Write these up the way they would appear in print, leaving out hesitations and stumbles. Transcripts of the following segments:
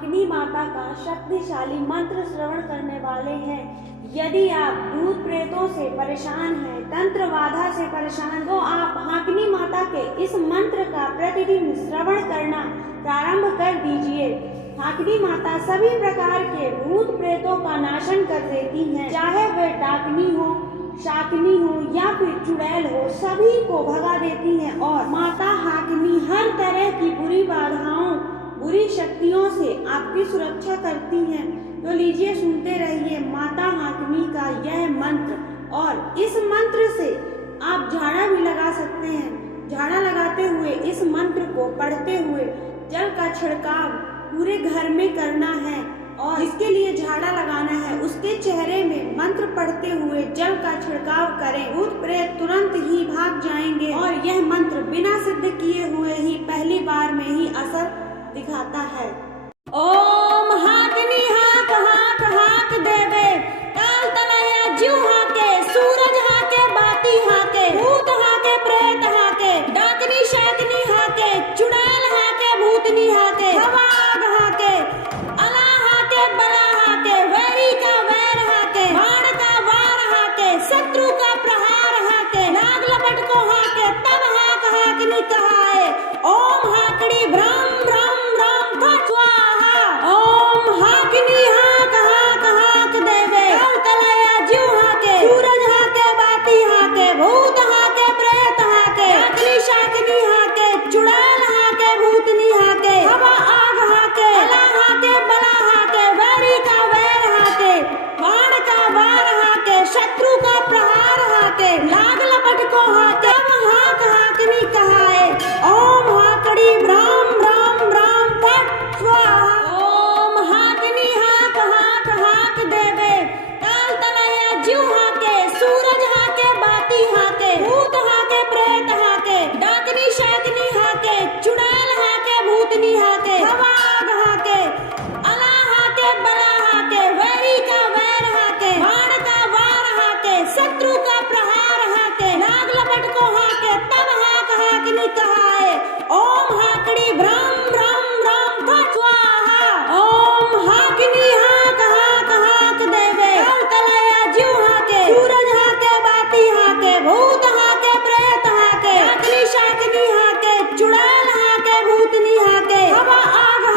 हाकिनी माता का शक्तिशाली मंत्र श्रवण करने वाले हैं। यदि आप भूत प्रेतों से परेशान हैं, तंत्र बाधा से परेशान, तो आप हाकिनी माता के इस मंत्र का प्रतिदिन श्रवण करना प्रारंभ कर दीजिए। हाकिनी माता सभी प्रकार के भूत प्रेतों का नाशन कर देती हैं, चाहे वे डाकनी हो, शाकिनी हो या फिर चुड़ैल हो, सभी को भगा देती हैं। और माता हाकिनी हर तरह की बुरी बाधाओं, बुरी शक्तियों से आपकी सुरक्षा करती हैं। तो लीजिए, सुनते रहिए माता हाकिनी का यह मंत्र। और इस मंत्र से आप झाड़ा भी लगा सकते हैं। झाड़ा लगाते हुए इस मंत्र को पढ़ते हुए जल का छिड़काव पूरे घर में करना है, और जिसके लिए झाड़ा लगाना है उसके चेहरे में मंत्र पढ़ते हुए जल का छिड़काव करें। भूत प्रेत तुरंत ही भाग जाएंगे, और यह मंत्र बिना सिद्ध किए हुए ही पहली बार में ही असर दिखाता है। ओम हाकिनी हाक हाक हाक देवे, काल तनया जीव हाके, सूरज हाके, बाती हाके, भूत हाके, प्रेत हाके, डाकनी शाकनी हाके, चुड़ैल हाके, भूतनी हाके, हवा आग हाके, अला हाके, बला हाके, वैरी का वैर हाके, बाण का वार हाके, शत्रु का प्रहार हाके, नाग लपट को हाके, तब हाक हाकिनी कहाए। ओम हाकड़ी भ्रम भ्रम भ्रम फट स्वाहा। ओम हाकिनी हाक हाक हाक देवे, काल तलया जीव हाके, सूरज हाके, बाती हाके, भूत हाके, प्रेत हाके, डाकनी शाकनी हाके, चुड़ैल हाके, भूतनी हाके, हवा आग हाके, अला हाके, बला हाके, वैरी का वैर हाके, बाण का वार हाके, शत्रु का प्रहार हाके, नाग लपट को हाके, तब हाक हाकिनी कहाए। ओम हाकड़ी भ्रम भ्रम भ्रम फट स्वाहा। ओम हाकिनी हाक हाक हाक देवे, काल तनया जीव हाके, सूरज हाके, बाती हाके, भूत हाके, प्रेत हाके, डाकनी शाकनी हाके, चुड़ैल हाके, भूतनी हाके, हवा आग हाके, अला हाके, बला हाके, वैरी का वैर हाके, बाण का वार हाके, शत्रु का प्रहार हाके, नाग लपट को हाके, तब हाक हाकिनी कहाए। ओम हाकड़ी भ्रम भ्रम भ्रम फट स्वाहा। ओम हाकिनी हाक हाक हाक देवे, काल तलया जीव हाके, सूरज हाके, बाती हाके, भूत हाके, प्रेत हाके, डाकनी शाकनी हाके, चुड़ैल हाके, भूतनी हाके, हवा आग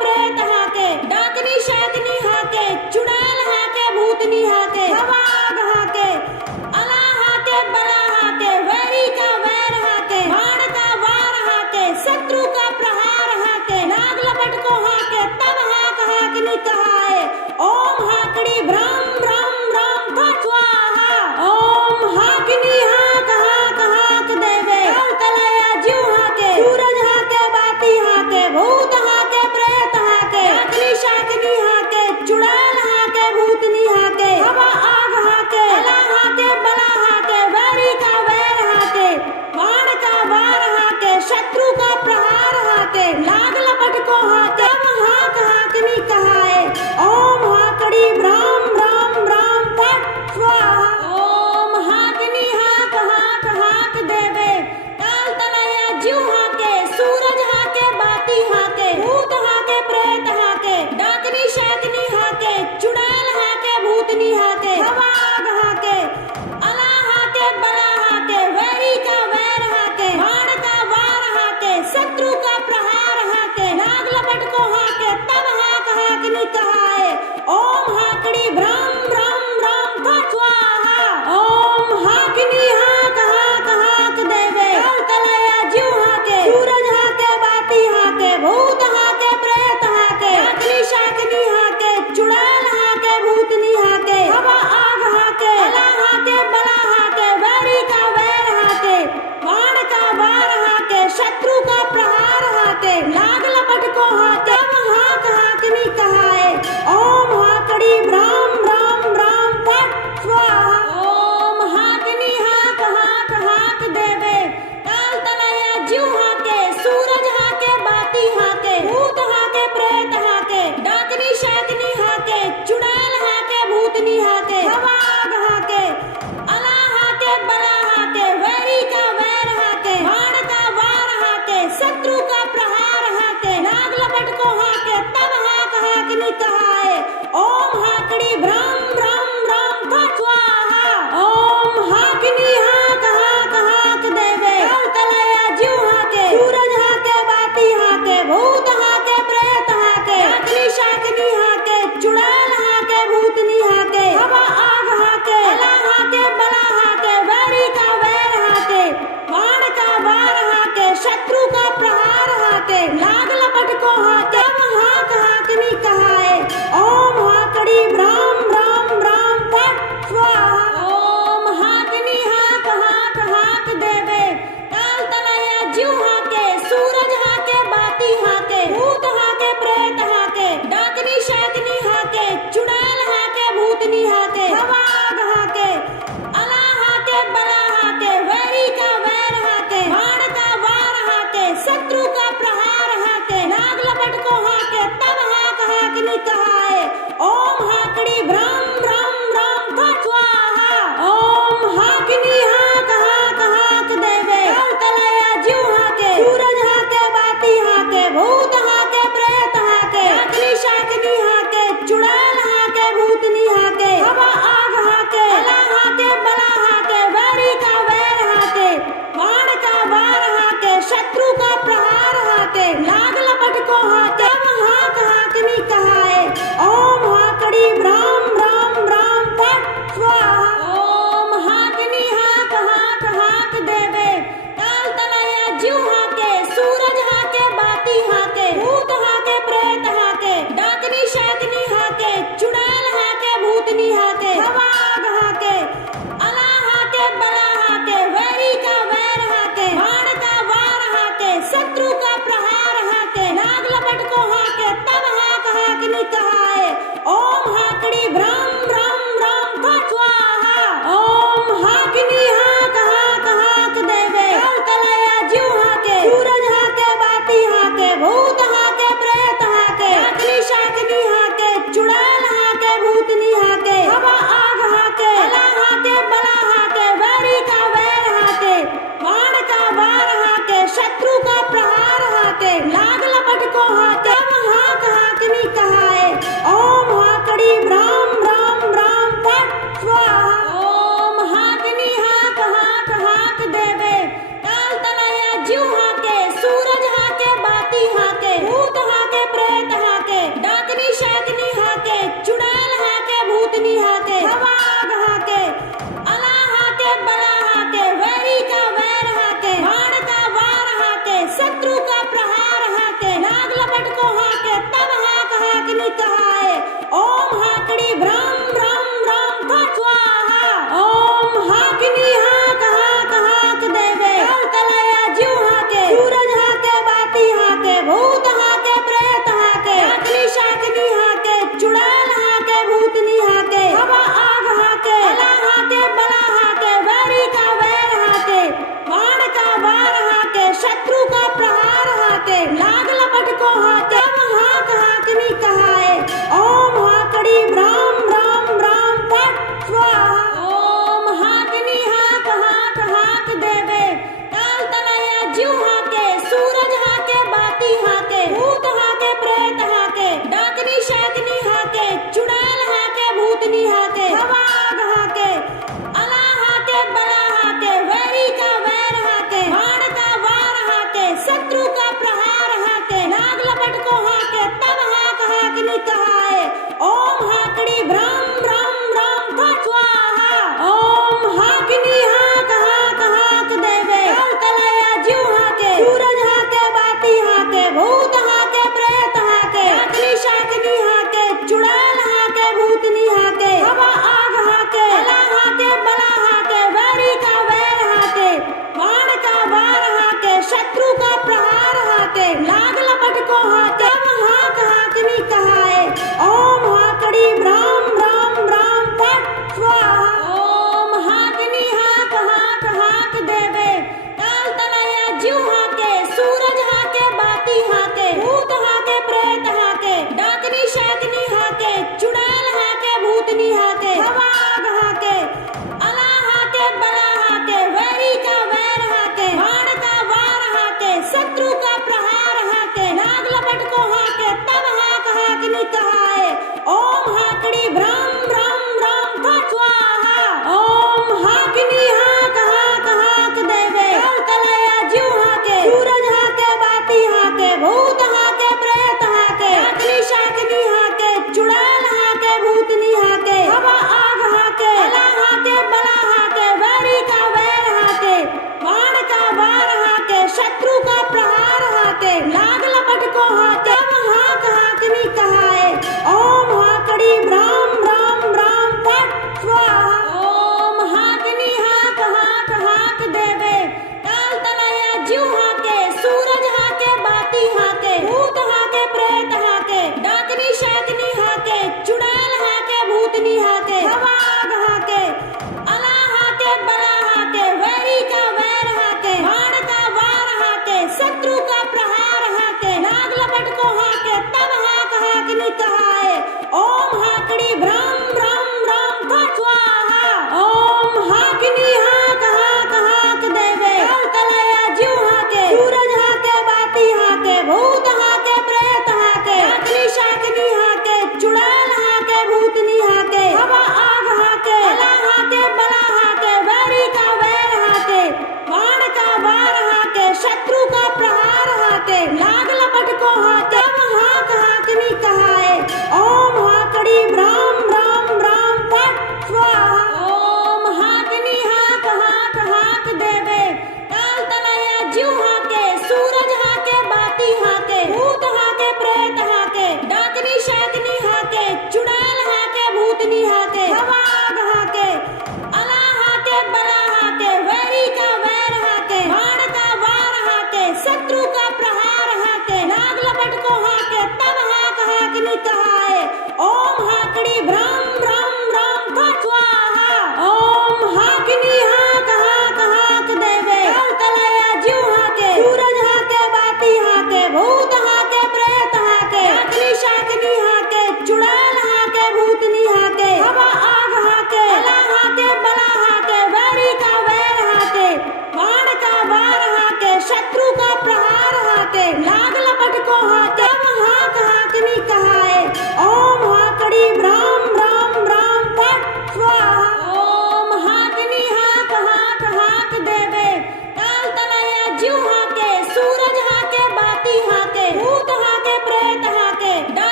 प्रेत